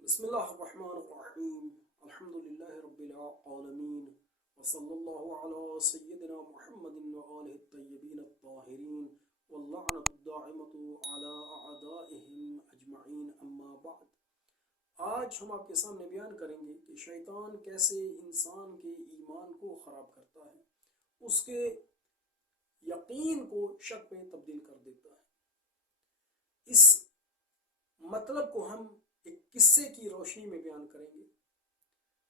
بسم اللہ الرحمن الرحیم الحمد للہ رب العالمین وصلی اللہ علی سیدنا محمد وآلہ الطیبین الطاہرین واللعنۃ الدائمۃ علی اعدائہم اجمعین اما بعد۔ آج ہم آپ کے سامنے بیان کریں گے کہ شیطان کیسے انسان کے ایمان کو خراب کرتا ہے، اس کے یقین کو شک میں تبدیل کر دیتا ہے۔ اس مطلب کو ہم ایک قصے کی روشنی میں بیان کریں گے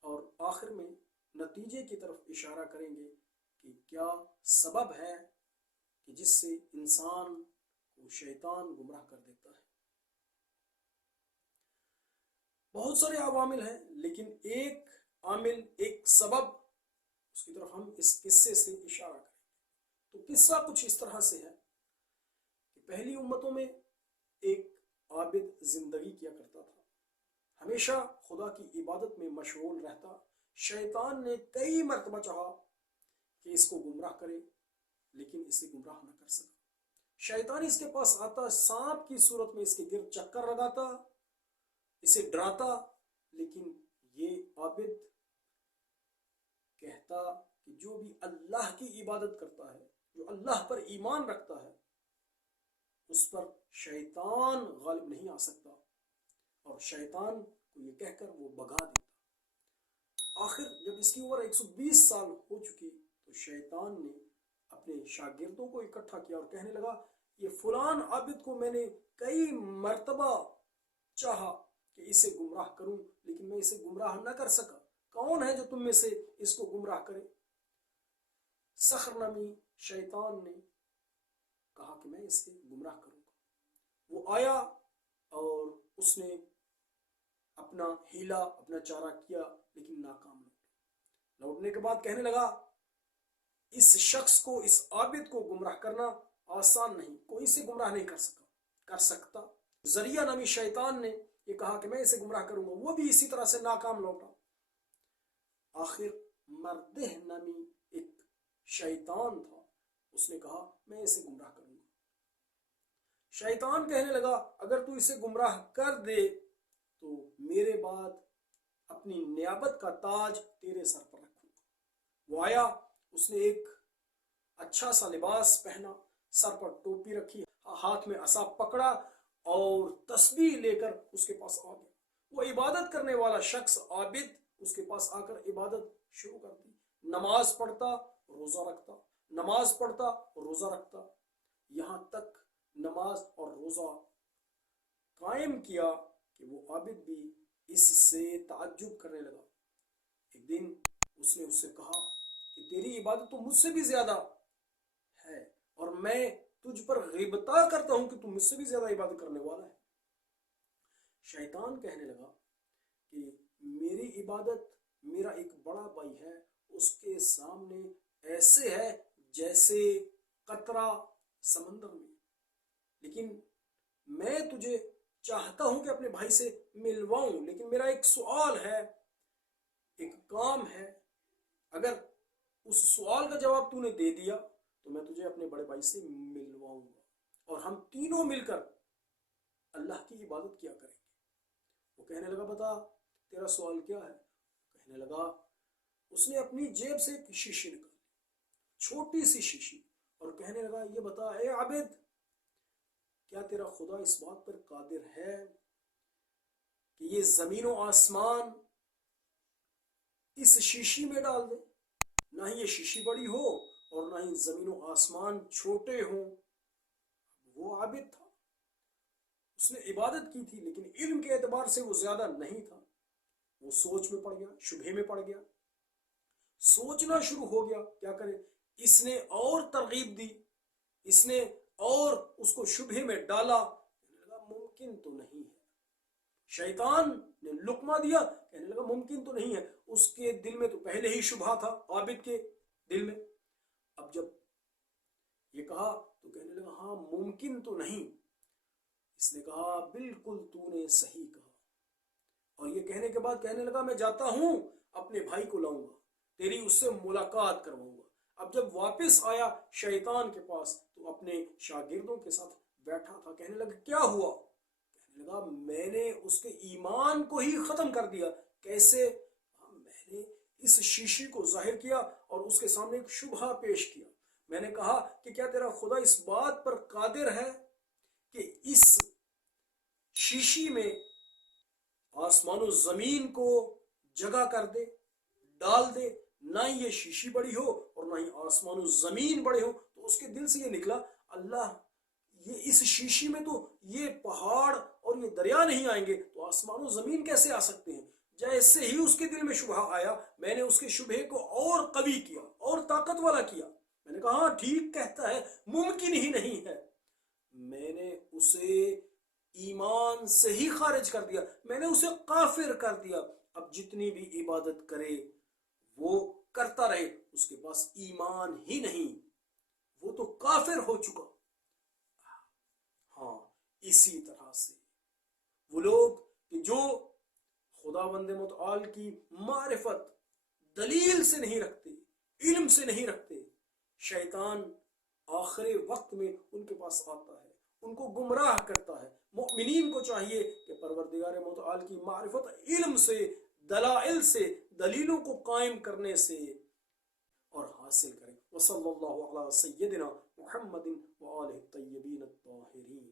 اور آخر میں نتیجے کی طرف اشارہ کریں گے کہ کیا سبب ہے کہ جس سے انسان کو شیطان گمراہ کر دیتا ہے۔ بہت سارے عوامل ہیں، لیکن ایک عامل، ایک سبب، اس کی طرف ہم اس قصے سے اشارہ کریں گے۔ تو قصہ کچھ اس طرح سے ہے کہ پہلی امتوں میں ایک عابد زندگی کیا کرتا تھا، ہمیشہ خدا کی عبادت میں مشغول رہتا۔ شیطان نے کئی مرتبہ چاہا کہ اس کو گمراہ کرے، لیکن اسے گمراہ نہ کر سکا۔ شیطان اس کے پاس آتا، سانپ کی صورت میں اس کے گرد چکر لگاتا، اسے ڈراتا، لیکن یہ عابد کہتا کہ جو بھی اللہ کی عبادت کرتا ہے، جو اللہ پر ایمان رکھتا ہے، اس پر شیطان غالب نہیں آ سکتا، اور شیطان کو یہ کہہ کر وہ بھگا دیتا۔ آخر جب اس کی عمر 120 سال ہو چکی تو شیطان نے اپنے شاگردوں کو اکٹھا کیا اور کہنے لگا، یہ فلان عابد کو میں نے کئی مرتبہ چاہا کہ اسے گمراہ کروں، لیکن میں اسے گمراہ نہ کر سکا۔ کون ہے جو تم میں سے اس کو گمراہ کرے؟ سخر نامی شیطان نے کہا کہ میں اسے گمراہ کروں گا۔ وہ آیا اور اس نے اپنا ہیلا، اپنا چارہ کیا، لیکن ناکام لوٹنے کے بعد کہنے لگا، اس شخص کو، اس عابد کو گمراہ کرنا آسان نہیں، کوئی اسے گمراہ نہیں کر سکتا۔ ذریعہ نامی شیطان نے یہ کہا کہ میں اسے گمراہ کروں گا، وہ بھی اسی طرح سے ناکام لوٹا۔ آخر مردہ نامی ایک شیطان تھا، اس نے کہا میں اسے گمراہ کروں گا۔ شیطان کہنے لگا، اگر تو اسے گمراہ کر دے تو میرے بعد اپنی نیابت کا تاج تیرے سر پر رکھوں گا۔ وہ آیا، اس نے ایک اچھا سا لباس پہنا، سر پر ٹوپی رکھی، ہاتھ میں عصا پکڑا اور تسبیح لے کر اس کے پاس آ گیا۔ وہ عبادت کرنے والا شخص، عابد، اس کے پاس آ کر عبادت شروع کر دی۔ نماز پڑھتا، روزہ رکھتا، نماز پڑھتا، روزہ رکھتا، یہاں تک نماز اور روزہ قائم کیا کہ وہ عابد بھی اس سے تعجب کرنے لگا۔ ایک دن اس نے اس سے کہا کہ تیری عبادت تو مجھ سے بھی زیادہ ہے، اور میں تجھ پر غیبتہ کرتا ہوں کہ تم مجھ سے بھی زیادہ عبادت کرنے والا ہے۔ شیطان کہنے لگا کہ میری عبادت، میرا ایک بڑا بھائی ہے، اس کے سامنے ایسے ہے جیسے قطرہ سمندر میں، لیکن میں تجھے چاہتا ہوں کہ اپنے بھائی سے ملواؤں، لیکن میرا ایک سوال ہے، ایک کام ہے، اگر اس سوال کا جواب تو نے دے دیا تو میں تجھے اپنے بڑے بھائی سے ملواؤں گا، اور ہم تینوں مل کر اللہ کی عبادت کیا کریں گے۔ وہ کہنے لگا، بتا تیرا سوال کیا ہے؟ کہنے لگا، اس نے اپنی جیب سے ایک شیشی نکالی، چھوٹی سی شیشی، اور کہنے لگا، یہ بتا اے عابد، کیا تیرا خدا اس بات پر قادر ہے کہ یہ زمین و آسمان اس شیشی میں ڈال دے؟ نہ ہی یہ شیشی بڑی ہو اور نہ ہی زمین و آسمان چھوٹے ہوں۔ وہ عابد تھا، اس نے عبادت کی تھی، لیکن علم کے اعتبار سے وہ زیادہ نہیں تھا۔ وہ سوچ میں پڑ گیا، شبہے میں پڑ گیا، سوچنا شروع ہو گیا کیا کرے۔ اس نے اور ترغیب دی، اس نے اور اس کو شبہے میں ڈالا، کہنے لگا ممکن تو نہیں ہے۔ شیطان نے لقمہ دیا، کہنے لگا ممکن تو نہیں ہے۔ اس کے دل میں تو پہلے ہی شبہ تھا، عابد کے دل میں۔ اب جب یہ کہا تو کہنے لگا ہاں ممکن تو نہیں۔ اس نے کہا بالکل تو نے صحیح کہا، اور یہ کہنے کے بعد کہنے لگا میں جاتا ہوں، اپنے بھائی کو لاؤں گا، تیری اس سے ملاقات کرواؤں گا۔ اب جب واپس آیا شیطان کے پاس تو اپنے شاگردوں کے ساتھ بیٹھا تھا، کہنے لگا کیا ہوا؟ کہنے لگا میں نے اس کے ایمان کو ہی ختم کر دیا. کیسے؟ میں نے اس شیشی کو ظاہر کیا اور اس کے سامنے ایک شبہ پیش کیا. میں نے کہا کہ کیا تیرا خدا اس بات پر قادر ہے کہ اس شیشی میں آسمان و زمین کو جگہ کر دے، ڈال دے؟ نہ یہ شیشی بڑی ہو اور نہ ہی آسمان و زمین بڑے ہو. تو اس کے دل سے یہ نکلا اللہ یہ اس شیشی میں تو یہ پہاڑ اور یہ دریا نہیں آئیں گے تو آسمان و زمین کیسے آ سکتے ہیں؟ جیسے ہی اس کے دل میں شبہ آیا میں نے اس کے شبہ کو اور قوی کیا اور طاقت والا کیا. میں نے کہا ہاں ٹھیک کہتا ہے، ممکن ہی نہیں ہے. میں نے اسے ایمان سے ہی خارج کر دیا، میں نے اسے کافر کر دیا. اب جتنی بھی عبادت کرے وہ کرتا رہے، اس کے پاس ایمان ہی نہیں، وہ تو کافر ہو چکا. ہاں اسی طرح سے وہ لوگ کہ جو خداوند متعال کی معرفت دلیل سے نہیں رکھتے، علم سے نہیں رکھتے، شیطان آخر وقت میں ان کے پاس آتا ہے، ان کو گمراہ کرتا ہے. مؤمنین کو چاہیے کہ پروردگار متعال کی معرفت علم سے، دلائل سے، دلیلوں کو قائم کرنے سے اور حاصل کریں. وصلی اللہ علی سیدنا محمد وآلہ الطیبین الطاہرین.